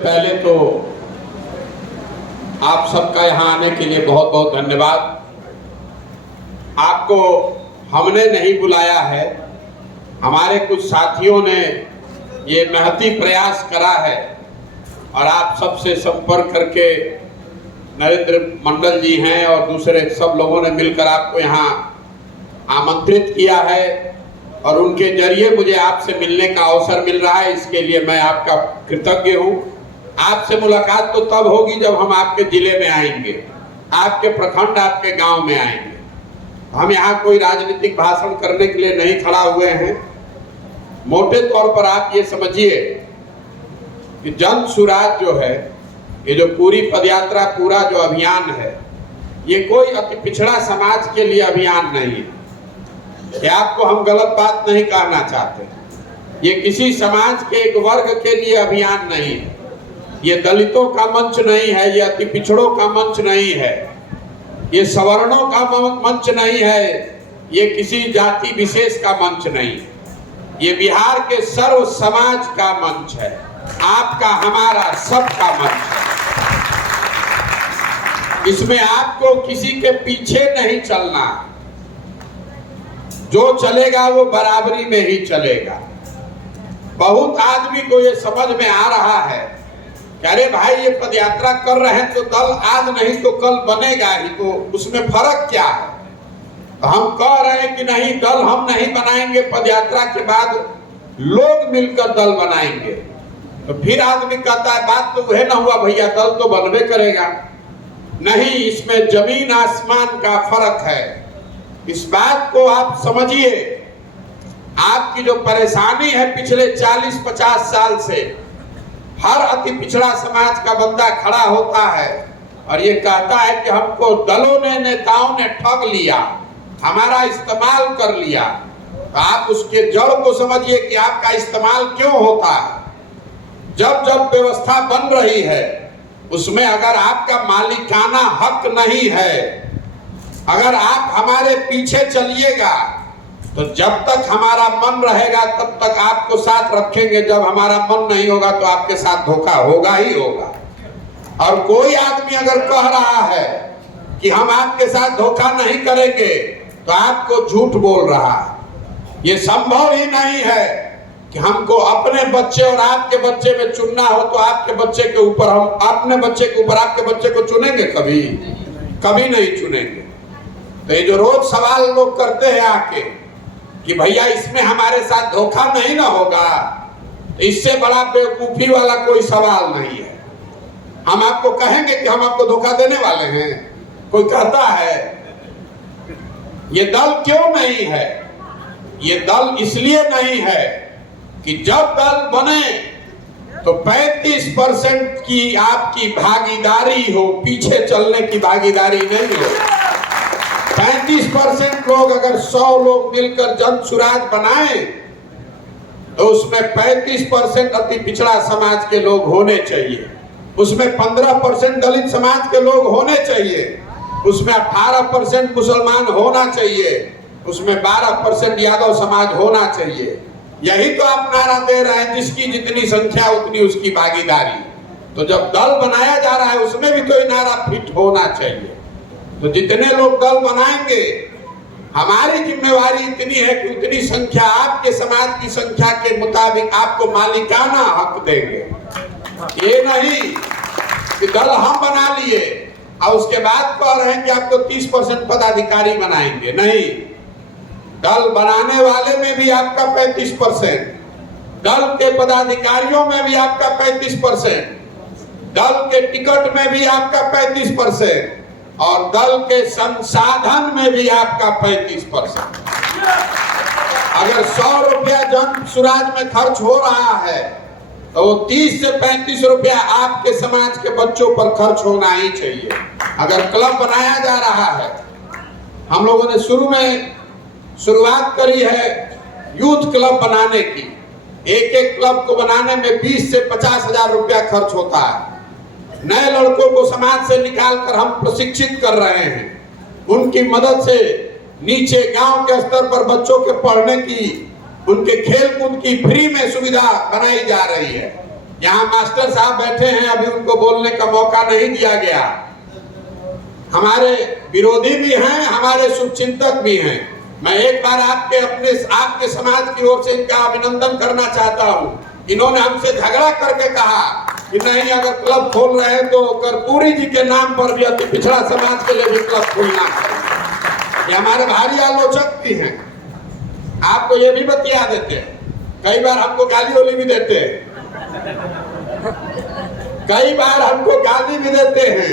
पहले तो आप सबका यहाँ आने के लिए बहुत बहुत धन्यवाद। आपको हमने नहीं बुलाया है, हमारे कुछ साथियों ने ये महती प्रयास करा है और आप सबसे संपर्क करके नरेंद्र मंडल जी हैं और दूसरे सब लोगों ने मिलकर आपको यहाँ आमंत्रित किया है और उनके जरिए मुझे आपसे मिलने का अवसर मिल रहा है। इसके लिए मैं आपका कृतज्ञ हूँ। आपसे मुलाकात तो तब होगी जब हम आपके जिले में आएंगे, आपके प्रखंड, आपके गांव में आएंगे। हम यहाँ कोई राजनीतिक भाषण करने के लिए नहीं खड़ा हुए हैं। मोटे तौर पर आप ये समझिए कि जन सुराज जो है, ये जो पूरी पदयात्रा, पूरा जो अभियान है, ये कोई अति पिछड़ा समाज के लिए अभियान नहीं है। ये आपको हम गलत बात नहीं कहना चाहते। ये किसी समाज के एक वर्ग के लिए अभियान नहीं है। ये दलितों का मंच नहीं है, ये अति पिछड़ों का मंच नहीं है, ये सवर्णों का मंच नहीं है, ये किसी जाति विशेष का मंच नहीं है। ये बिहार के सर्व समाज का मंच है, आपका, हमारा, सबका मंच है। इसमें आपको किसी के पीछे नहीं चलना, जो चलेगा वो बराबरी में ही चलेगा। बहुत आदमी को ये समझ में आ रहा है कि अरे भाई ये पदयात्रा कर रहे हैं तो दल आज नहीं तो कल बनेगा ही, तो उसमें फर्क क्या है? तो हम कह रहे हैं कि नहीं, दल हम नहीं बनाएंगे, पदयात्रा के बाद लोग मिलकर दल बनाएंगे। तो फिर आदमी कहता है बात तो वह ना हुआ भैया, दल तो बनबे करेगा। नहीं, इसमें जमीन आसमान का फर्क है। इस बात को आप समझिए। आपकी जो परेशानी है पिछले 40-50 साल से, हर अति पिछड़ा समाज का बंदा खड़ा होता है और ये कहता है कि हमको दलों ने, नेताओं ने ठग लिया, हमारा इस्तेमाल कर लिया। तो आप उसके जड़ को समझिए कि आपका इस्तेमाल क्यों होता है। जब जब व्यवस्था बन रही है उसमें अगर आपका मालिकाना हक नहीं है, अगर आप हमारे पीछे चलिएगा तो जब तक हमारा मन रहेगा तब तक आपको साथ रखेंगे, जब हमारा मन नहीं होगा तो आपके साथ धोखा होगा ही होगा। और कोई आदमी अगर कह रहा है कि हम आपके साथ धोखा नहीं करेंगे तो आपको झूठ बोल रहा है। ये संभव ही नहीं है कि हमको अपने बच्चे और आपके बच्चे में चुनना हो तो आपके बच्चे के ऊपर हम अपने बच्चे के ऊपर आपके बच्चे को चुनेंगे? कभी कभी नहीं चुनेंगे। तो ये जो रोज सवाल लोग करते हैं आके कि भैया इसमें हमारे साथ धोखा नहीं ना होगा, तो इससे बड़ा बेवकूफी वाला कोई सवाल नहीं है। हम आपको कहेंगे कि हम आपको धोखा देने वाले हैं? कोई कहता है? ये दल क्यों नहीं है? ये दल इसलिए नहीं है कि जब दल बने तो 35% की आपकी भागीदारी हो, पीछे चलने की भागीदारी नहीं हो। 35% लोग, अगर 100 लोग मिलकर जन सुराज बनाए तो उसमें 35% अति पिछड़ा समाज के लोग होने चाहिए, उसमें 15% दलित समाज के लोग होने चाहिए, उसमें 18% मुसलमान होना चाहिए, उसमें 12% यादव समाज होना चाहिए। यही तो आप नारा दे रहे हैं, जिसकी जितनी संख्या उतनी उसकी भागीदारी। तो जब दल बनाया जा रहा है उसमें भी तो ये नारा फिट होना चाहिए। तो जितने लोग दल बनाएंगे, हमारी जिम्मेवारी इतनी है कि उतनी संख्या आपके समाज की संख्या के मुताबिक आपको मालिकाना हक देंगे। ये नहीं कि दल हम बना लिए और उसके बाद कह रहे हैं कि आपको 30% पदाधिकारी बनाएंगे। नहीं, दल बनाने वाले में भी आपका 35%, दल के पदाधिकारियों में भी आपका 35%, दल के टिकट में भी आपका 35% और दल के संसाधन में भी आपका 35%। अगर 100 रुपया जन सुराज में खर्च हो रहा है तो वो 30 से 35 रुपया आपके समाज के बच्चों पर खर्च होना ही चाहिए। अगर क्लब बनाया जा रहा है, हम लोगों ने शुरू में शुरुआत करी है यूथ क्लब बनाने की। एक एक क्लब को बनाने में 20 से 50 हजार रुपया खर्च होता है। नए लड़कों को समाज से निकालकर हम प्रशिक्षित कर रहे हैं। उनकी मदद से नीचे गांव के स्तर पर बच्चों के पढ़ने की, उनके खेल कूद की फ्री में सुविधा बनाई जा रही है। यहाँ मास्टर साहब बैठे हैं, अभी उनको बोलने का मौका नहीं दिया गया। हमारे विरोधी भी हैं, हमारे शुभचिंतक भी हैं। मैं एक बार आपके समाज की ओर से इनका अभिनंदन करना चाहता हूँ। इन्होंने हमसे झगड़ा करके कहा कि नहीं, अगर क्लब खोल रहे हैं तो कर्पूरी जी के नाम पर भी अति पिछड़ा समाज के लिए भी क्लब खोलना चाहिए। ये हमारे भारी आलोचक भी हैं, आपको ये भी बतिया देते हैं। कई बार हमको गाली वाली भी देते हैं, कई बार हमको गाली भी देते हैं,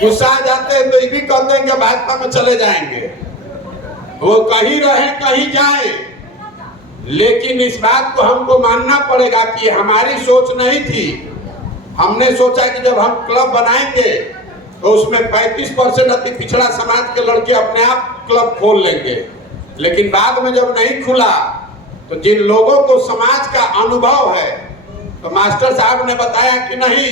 गुस्सा आ जाते हैं तो ये भी कहते हैं कि भाजपा में चले जाएंगे। वो कहीं रहे कहीं जाए, लेकिन इस बात को हमको मानना पड़ेगा कि हमारी सोच नहीं थी। हमने सोचा कि जब हम क्लब बनाएंगे तो उसमें 35% अति पिछड़ा समाज के लड़के अपने आप क्लब खोल लेंगे, लेकिन बाद में जब नहीं खुला तो जिन लोगों को समाज का अनुभव है, तो मास्टर साहब ने बताया कि नहीं,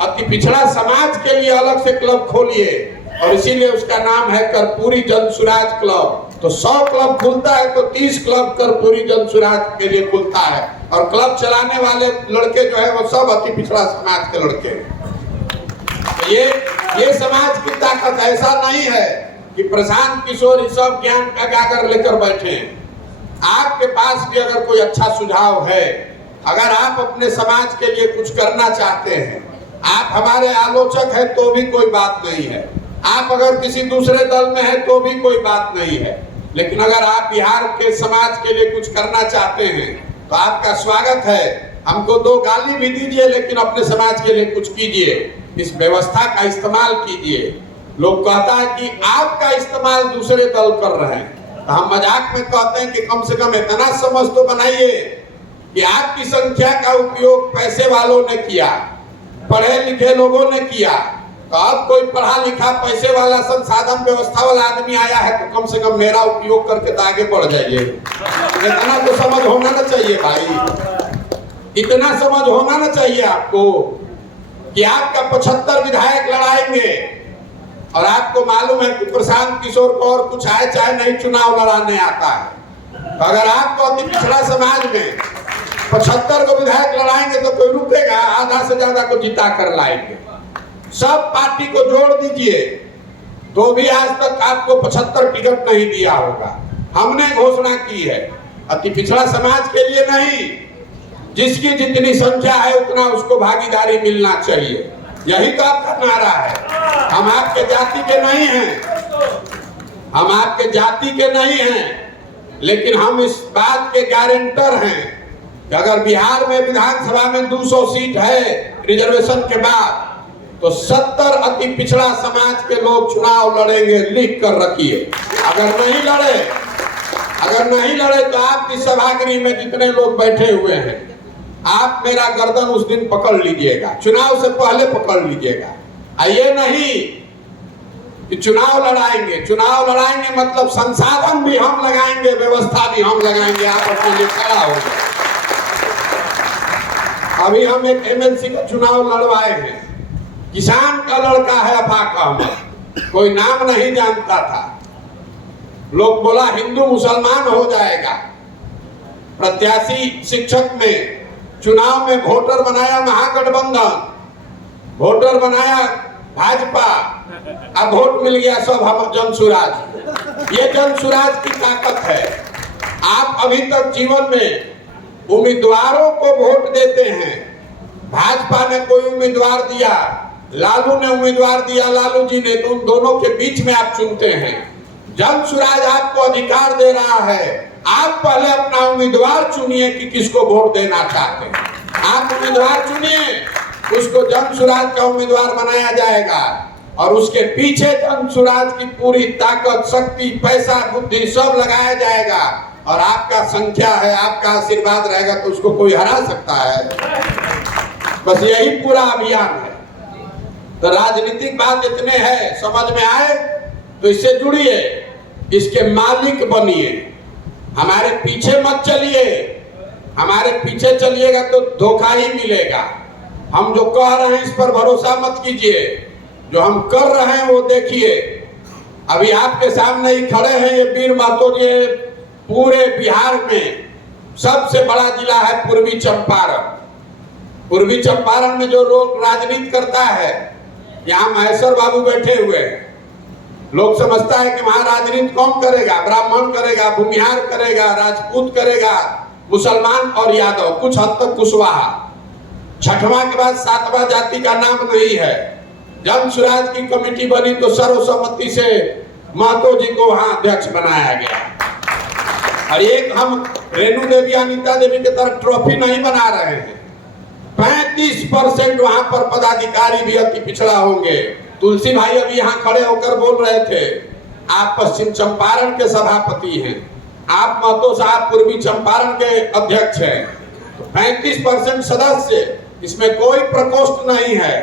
अति पिछड़ा समाज के लिए अलग से क्लब खोलिए, और इसीलिए उसका नाम है कर्पूरी जन सुराज क्लब। तो 100 क्लब खुलता है तो 30 क्लब कर्पूरी जन सुराज के लिए खुलता है, और क्लब चलाने वाले लड़के जो है वो सब अति पिछड़ा समाज के लड़के। तो ये समाज की ताकत ऐसा नहीं है कि प्रशांत किशोर इस सब ज्ञान का गागर लेकर बैठे हैं। आपके पास भी अगर कोई अच्छा सुझाव है, अगर आप अपने समाज के लिए कुछ करना चाहते हैं, आप हमारे आलोचक हैं तो भी कोई बात नहीं है, आप अगर किसी दूसरे दल में हैं तो भी कोई बात नहीं है, लेकिन अगर आप बिहार के समाज के लिए कुछ करना चाहते हैं तो आपका स्वागत है। हमको 2 गाली भी दीजिए, लेकिन अपने समाज के लिए कुछ कीजिए, इस व्यवस्था का इस्तेमाल कीजिए। लोग कहता है कि आपका इस्तेमाल दूसरे दल कर रहे हैं, तो हम मजाक में कहते हैं कि कम से कम इतना समझ तो बनाइए कि आपकी संख्या का उपयोग पैसे वालों ने किया, पढ़े लिखे लोगों ने किया। तो अब कोई पढ़ा लिखा पैसे वाला संसाधन व्यवस्था वाला आदमी आया है तो कम से कम मेरा उपयोग करके तो आगे बढ़ जाइए। इतना तो समझ होना ना चाहिए भाई, इतना समझ होना ना चाहिए आपको कि आपका 75 विधायक लड़ाएंगे और आपको मालूम है कि प्रशांत किशोर को और कुछ आए चाहे नहीं चुनाव लड़ाने आता है। तो अगर आपको अति पिछड़ा समाज में 75 को विधायक लड़ाएंगे तो कोई रुकेगा? आधा से ज्यादा को जिता कर लाएंगे। सब पार्टी को जोड़ दीजिए तो भी आज तक आपको 75 टिकट नहीं दिया होगा। हमने घोषणा की है अति पिछड़ा समाज के लिए नहीं, जिसकी जितनी संख्या है उतना उसको भागीदारी मिलना चाहिए। यही तो आपका नारा है। हम आपके जाति के नहीं हैं, हम आपके जाति के नहीं हैं, लेकिन हम इस बात के गारंटर हैं कि अगर बिहार में विधानसभा में 200 सीट है रिजर्वेशन के बाद, तो 70 अति पिछड़ा समाज के लोग चुनाव लड़ेंगे। लिख कर रखिए। अगर नहीं लड़े तो आपकी सभागृह में जितने लोग बैठे हुए हैं, आप मेरा गर्दन उस दिन पकड़ लीजिएगा, चुनाव से पहले पकड़ लीजिएगा। ये नहीं कि चुनाव लड़ाएंगे मतलब संसाधन भी हम लगाएंगे, व्यवस्था भी हम लगाएंगे, आप अपने लिए खड़ा हो जाए। अभी हम एक एमएलसी का चुनाव लड़वाए हैं, किसान का लड़का है अफाक अहमद, कोई नाम नहीं जानता था, लोग बोला हिंदू मुसलमान हो जाएगा। प्रत्याशी शिक्षक में चुनाव में वोटर बनाया महागठबंधन, वोटर बनाया भाजपा, अब वोट मिल गया सब हम जनसुराज। ये जनसुराज की ताकत है। आप अभी तक जीवन में उम्मीदवारों को वोट देते हैं। भाजपा ने कोई उम्मीदवार दिया, लालू ने उम्मीदवार दिया, लालू जी ने, तो उन दोनों के बीच में आप चुनते हैं। जनसुराज आपको अधिकार दे रहा है, आप पहले अपना उम्मीदवार चुनिए कि किसको वोट देना चाहते हैं। आप उम्मीदवार चुनिए, उसको जनसुराज का उम्मीदवार बनाया जाएगा और उसके पीछे जनसुराज की पूरी ताकत, शक्ति, पैसा, बुद्धि सब लगाया जाएगा। और आपका संख्या है, आपका आशीर्वाद रहेगा तो उसको कोई हरा सकता है? बस यही पूरा अभियान है। तो राजनीतिक बात इतने है, समझ में आए तो इससे जुड़िए, इसके मालिक बनिए, हमारे पीछे मत चलिए। हमारे पीछे चलिएगा तो धोखा ही मिलेगा। हम जो कह रहे हैं इस पर भरोसा मत कीजिए, जो हम कर रहे हैं वो देखिए। अभी आपके सामने ही खड़े हैं ये वीर महतो जी। पूरे बिहार में सबसे बड़ा जिला है पूर्वी चंपारण। पूर्वी चंपारण में जो लोग राजनीति करता है, यहाँ महेश्वर बाबू बैठे हुए हैं, लोग समझता है कि वहां राजनीति कौन करेगा, ब्राह्मण करेगा, भूमिहार करेगा, राजपूत करेगा, मुसलमान और यादव, कुछ हद तक कुशवाहा। छठवां के बाद सातवां जाति का नाम नहीं है। जन सुराज की कमेटी बनी तो सर्वसम्मति से महतो जी को वहां अध्यक्ष बनाया गया। और एक हम रेणु देवी, अनीता देवी की तरह ट्रॉफी नहीं बना रहे हैं। 35% वहां पर पदाधिकारी भी अति पिछड़ा होंगे। तुलसी भाई अभी यहाँ खड़े होकर बोल रहे थे, आप पश्चिम चंपारण के सभापति हैं, आप महतो साहब पूर्वी चंपारण के अध्यक्ष हैं, तो 35% सदस्य, इसमें कोई प्रकोष्ठ नहीं है।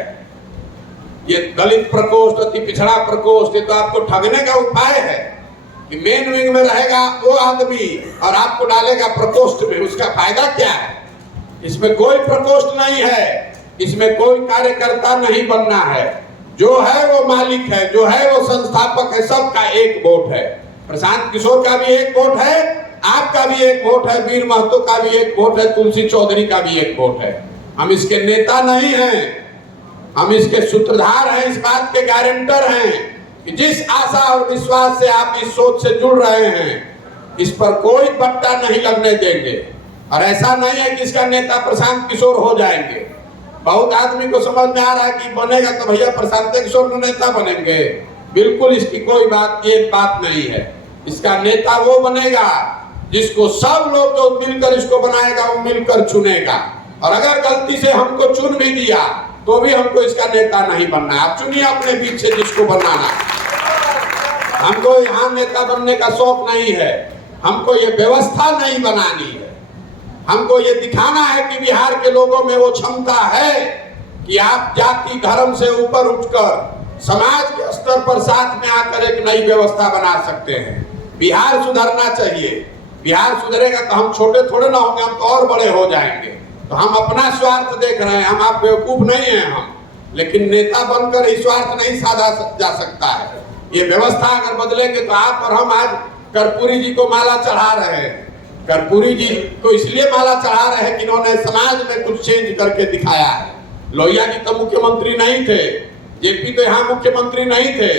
ये दलित प्रकोष्ठ, अति पिछड़ा प्रकोष्ठ, ये तो आपको ठगने का उपाय है कि मेन विंग में रहेगा वो आदमी और आपको डालेगा प्रकोष्ठ में, उसका फायदा क्या है? इसमें कोई प्रकोष्ठ नहीं है, इसमें कोई कार्यकर्ता नहीं बनना है। जो है वो मालिक है, जो है वो संस्थापक है, सबका एक वोट है। प्रशांत किशोर का भी एक वोट है, आपका भी एक वोट है, वीर महतो का भी एक वोट है, तुलसी चौधरी का भी एक वोट है। हम इसके नेता नहीं हैं, हम इसके सूत्रधार हैं, इस बात के गारंटर हैं कि जिस आशा और विश्वास से आप इस सोच से जुड़ रहे हैं, इस पर कोई पट्टा नहीं लगने देंगे। और ऐसा नहीं है कि इसका नेता प्रशांत किशोर हो जाएंगे। बहुत आदमी को समझ में आ रहा है कि बनेगा तो भैया प्रशांत किशोर नेता बनेंगे। बिल्कुल इसकी कोई बात नहीं है। इसका नेता वो बनेगा जिसको सब लोग जो मिलकर इसको बनाएगा वो मिलकर चुनेगा। और अगर गलती से हमको चुन भी दिया तो भी हमको इसका नेता नहीं बनना है। आप चुनिए अपने बीच से जिसको बनाना। हमको यहाँ नेता बनने का शौक नहीं है, हमको ये व्यवस्था नहीं बनानी है। हमको ये दिखाना है कि बिहार के लोगों में वो क्षमता है कि आप जाति धर्म से ऊपर उठकर समाज के स्तर पर साथ में आकर एक नई व्यवस्था बना सकते हैं। बिहार सुधरना चाहिए। बिहार सुधरेगा तो हम छोटे थोड़े ना होंगे, हम तो और बड़े हो जाएंगे। तो हम अपना स्वार्थ देख रहे हैं, हम आप बेवकूफ नहीं हैं हम, लेकिन नेता बनकर ही स्वार्थ नहीं साधा जा सकता है। ये व्यवस्था अगर बदलेंगे तो आप और हम आज कर्पूरी जी को माला चढ़ा रहे हैं। कर्पूरी जी को इसलिए माला चढ़ा रहे हैं कि इन्होंने समाज में कुछ चेंज करके दिखाया है। लोहिया जी तो मुख्यमंत्री नहीं थे, जेपी तो यहाँ मुख्यमंत्री नहीं थे।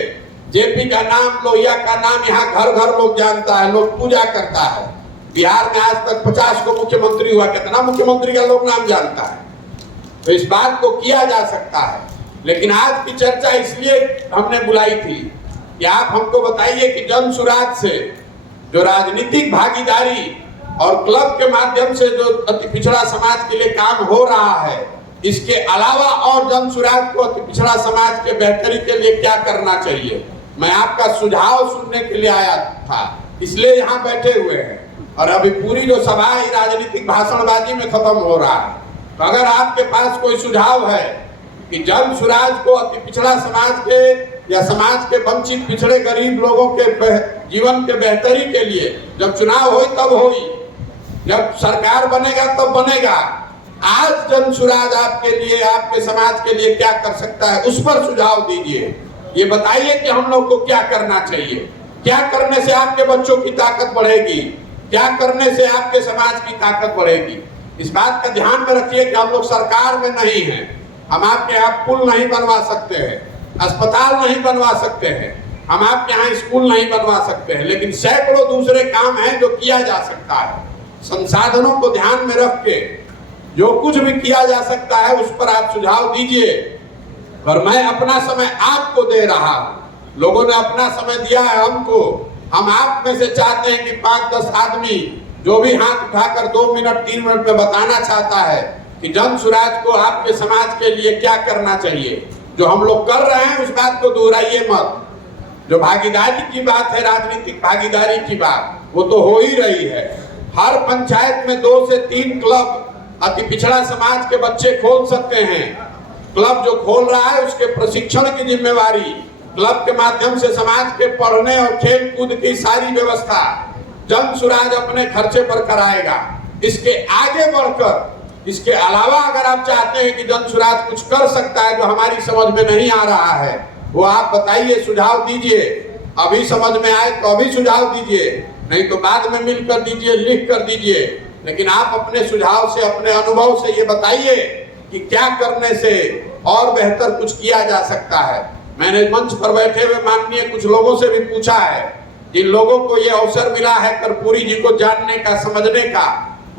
जेपी का नाम, लोहिया का नाम यहाँ घर घर लोग जानता है, लोग पूजा करता है। बिहार में आज तक 50 को मुख्यमंत्री हुआ, कितना मुख्यमंत्री का लोग नाम जानता है। तो इस बात को किया जा सकता है। लेकिन आज की चर्चा इसलिए हमने बुलाई थी कि आप हमको बताइए कि जन सुराज से जो राजनीतिक भागीदारी और क्लब के माध्यम से जो अति पिछड़ा समाज के लिए काम हो रहा है, इसके अलावा और जन सुराज को अति पिछड़ा समाज के बेहतरी के लिए क्या करना चाहिए, मैं आपका सुझाव सुनने के लिए आया था, इसलिए यहाँ बैठे हुए हैं। और अभी पूरी जो सभा है राजनीतिक भाषणबाजी में खत्म हो रहा है। तो अगर आपके पास कोई सुझाव है कि जन सुराज को अति पिछड़ा समाज के या समाज के वंचित पिछड़े गरीब लोगों के जीवन के बेहतरी के लिए जब चुनाव हो तब होई, जब सरकार बनेगा तब बनेगा, आज जन सुराज आपके लिए, आपके समाज के लिए क्या कर सकता है, उस पर सुझाव दीजिए। ये बताइए कि हम लोग को क्या करना चाहिए, क्या करने से आपके बच्चों की ताकत बढ़ेगी, क्या करने से आपके समाज की ताकत बढ़ेगी। इस बात का ध्यान में रखिए कि हम लोग सरकार में नहीं हैं, हम आपके यहाँ पुल नहीं बनवा सकते हैं, अस्पताल नहीं बनवा सकते हैं, हम आपके यहाँ स्कूल नहीं बनवा सकते हैं, लेकिन सैकड़ों दूसरे काम हैं जो किया जा सकता है। संसाधनों को ध्यान में रख के जो कुछ भी किया जा सकता है उस पर आप सुझाव दीजिए। और मैं अपना समय आपको दे रहा हूँ, लोगों ने अपना समय दिया है हमको। हम आप में से चाहते हैं कि 5-10 आदमी जो भी हाथ उठाकर 2 मिनट 3 मिनट में बताना चाहता है कि जन सुराज को आपके समाज के लिए क्या करना चाहिए। जो हम लोग कर रहे हैं उस बात को दोहराइए मत। जो भागीदारी की बात है, राजनीतिक भागीदारी की बात, वो तो हो ही रही है। हर पंचायत में 2 से 3 क्लब अति पिछड़ा समाज के बच्चे खोल सकते हैं। क्लब जो खोल रहा है उसके प्रशिक्षण की जिम्मेवारी, क्लब के माध्यम से समाज के पढ़ने और खेल कूद की सारी व्यवस्था जन सुराज अपने खर्चे पर कराएगा। इसके आगे बढ़कर, इसके अलावा अगर आप चाहते हैं कि जन सुराज कुछ कर सकता है जो हमारी समझ में नहीं आ रहा है, वो आप बताइए, सुझाव दीजिए। अभी समझ में आए तो अभी सुझाव दीजिए, नहीं तो बाद में मिल कर दीजिए, लिख कर दीजिए। लेकिन आप अपने सुझाव से, अपने अनुभव से ये बताइए कि क्या करने से और बेहतर कुछ किया जा सकता है। मैंने मंच पर बैठे हुए माननीय कुछ लोगों से भी पूछा है, जिन लोगों को ये अवसर मिला है कर्पूरी जी को जानने का, समझने का,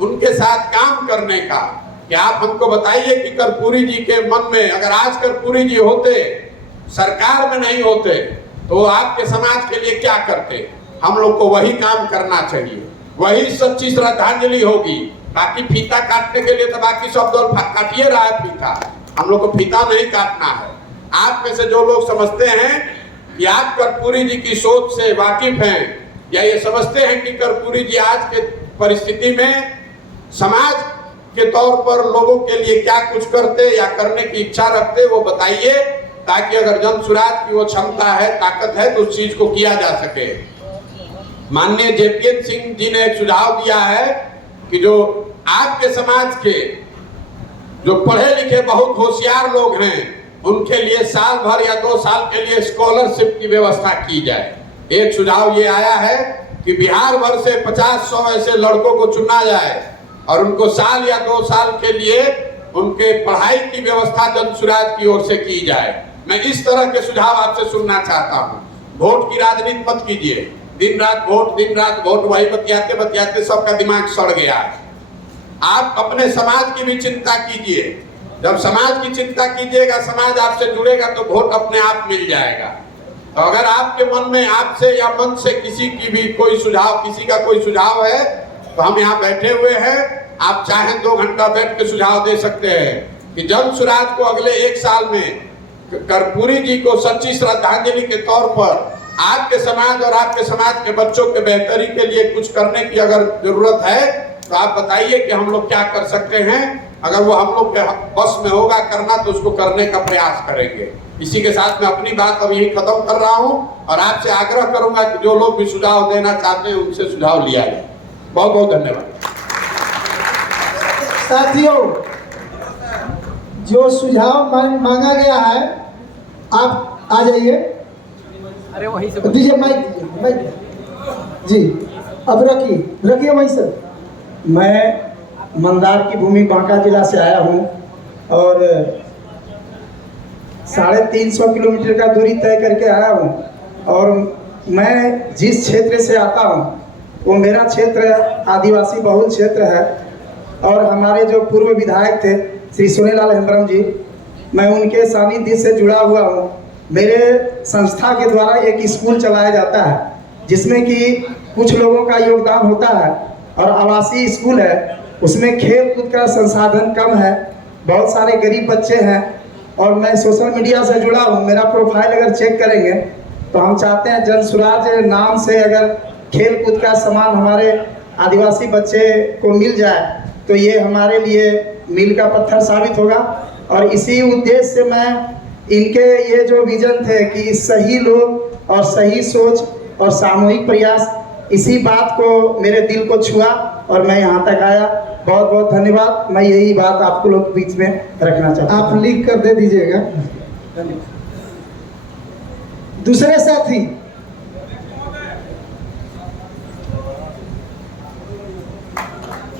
उनके साथ काम करने का, कि आप हमको बताइए कि कर्पूरी जी के मन में, अगर आज कर्पूरी जी होते, सरकार में नहीं होते, तो आपके समाज के लिए क्या करते। हम लोग को वही काम करना चाहिए, वही सच्ची श्रद्धांजलि होगी। बाकी फीता काटने के लिए तो बाकी सब दौर काटिए रहा है फीता, हम लोग को फीता नहीं काटना है। आप में से जो लोग समझते हैं कि आप कर्पूरी जी की सोच से वाकिफ हैं, या ये समझते हैं कि कर्पूरी जी आज के परिस्थिति में समाज के तौर पर लोगों के लिए क्या कुछ करते या करने की इच्छा रखते, वो बताइए, ताकि अगर जन सुराज की वो क्षमता है, ताकत है, तो उस चीज को किया जा सके। माननीय जेपीएन सिंह जी ने एक सुझाव दिया है कि जो आपके समाज के जो पढ़े लिखे बहुत होशियार लोग हैं, उनके लिए साल भर या 2 साल के लिए स्कॉलरशिप की व्यवस्था की जाए। एक सुझाव ये आया है कि बिहार भर से 50-100 ऐसे लड़कों को चुना जाए और उनको साल या 2 साल के लिए उनके पढ़ाई की व्यवस्था जन सुराज की ओर से की जाए। मैं इस तरह के सुझाव आपसे सुनना चाहता हूँ। वोट की राजनीति मत कीजिए, दिन रात वोट, वही बतियाते बतियाते सबका दिमाग सड़ गया है। आप अपने समाज की भी चिंता कीजिए। जब समाज की चिंता कीजिएगा, समाज आपसे जुड़ेगा, तो वोट अपने आप मिल जाएगा। तो अगर आपके मन में आपसे या मन से किसी की भी कोई सुझाव, किसी का कोई सुझाव है, तो हम यहाँ बैठे हुए हैं। आप चाहें 2 घंटा बैठ के सुझाव दे सकते हैं कि जन सुराज को अगले 1 साल में कर्पूरी जी को सच्ची श्रद्धांजलि के तौर पर आपके समाज और आपके समाज के बच्चों के बेहतरी के लिए कुछ करने की अगर जरूरत है, तो आप बताइए कि हम लोग क्या कर सकते हैं। अगर वो हम लोग के बस में होगा करना, तो उसको करने का प्रयास करेंगे। इसी के साथ मैं अपनी बात अब यही खत्म कर रहा हूं और आपसे आग्रह करूंगा कि जो लोग भी सुझाव देना चाहते हैं, उनसे सुझाव लिया जाए। बहुत बहुत धन्यवाद। साथियों, जो सुझाव मांगा गया है, आप आ जाइए। अरे वही से दीजिए माइक जी, अब रखिए वहीं से। मैं मंदार की भूमि बांका जिला से आया हूँ और 350 किलोमीटर का दूरी तय करके आया हूँ। और मैं जिस क्षेत्र से आता हूँ, वो मेरा क्षेत्र आदिवासी बहुल क्षेत्र है। और हमारे जो पूर्व विधायक थे श्री सोनेलाल हेम्ब्रम जी, मैं उनके सानिध्य से जुड़ा हुआ हूँ। मेरे संस्था के द्वारा एक स्कूल चलाया जाता है, जिसमें कि कुछ लोगों का योगदान होता है और आवासीय स्कूल है। उसमें खेल कूद का संसाधन कम है, बहुत सारे गरीब बच्चे हैं। और मैं सोशल मीडिया से जुड़ा हूँ। मेरा प्रोफाइल अगर चेक करेंगे तो हम चाहते हैं जन सुराज नाम से अगर खेल कूद का सामान हमारे आदिवासी बच्चे को मिल जाए, तो ये हमारे लिए मील का पत्थर साबित होगा। और इसी उद्देश्य से मैं इनके ये जो विजन थे कि सही लोग और सही सोच और सामूहिक प्रयास, इसी बात को मेरे दिल को छुआ और मैं यहाँ तक आया। बहुत बहुत धन्यवाद। मैं यही बात आपको लोग बीच में रखना चाहता हूँ। आप लिख कर दे दीजिएगा। दूसरे साथी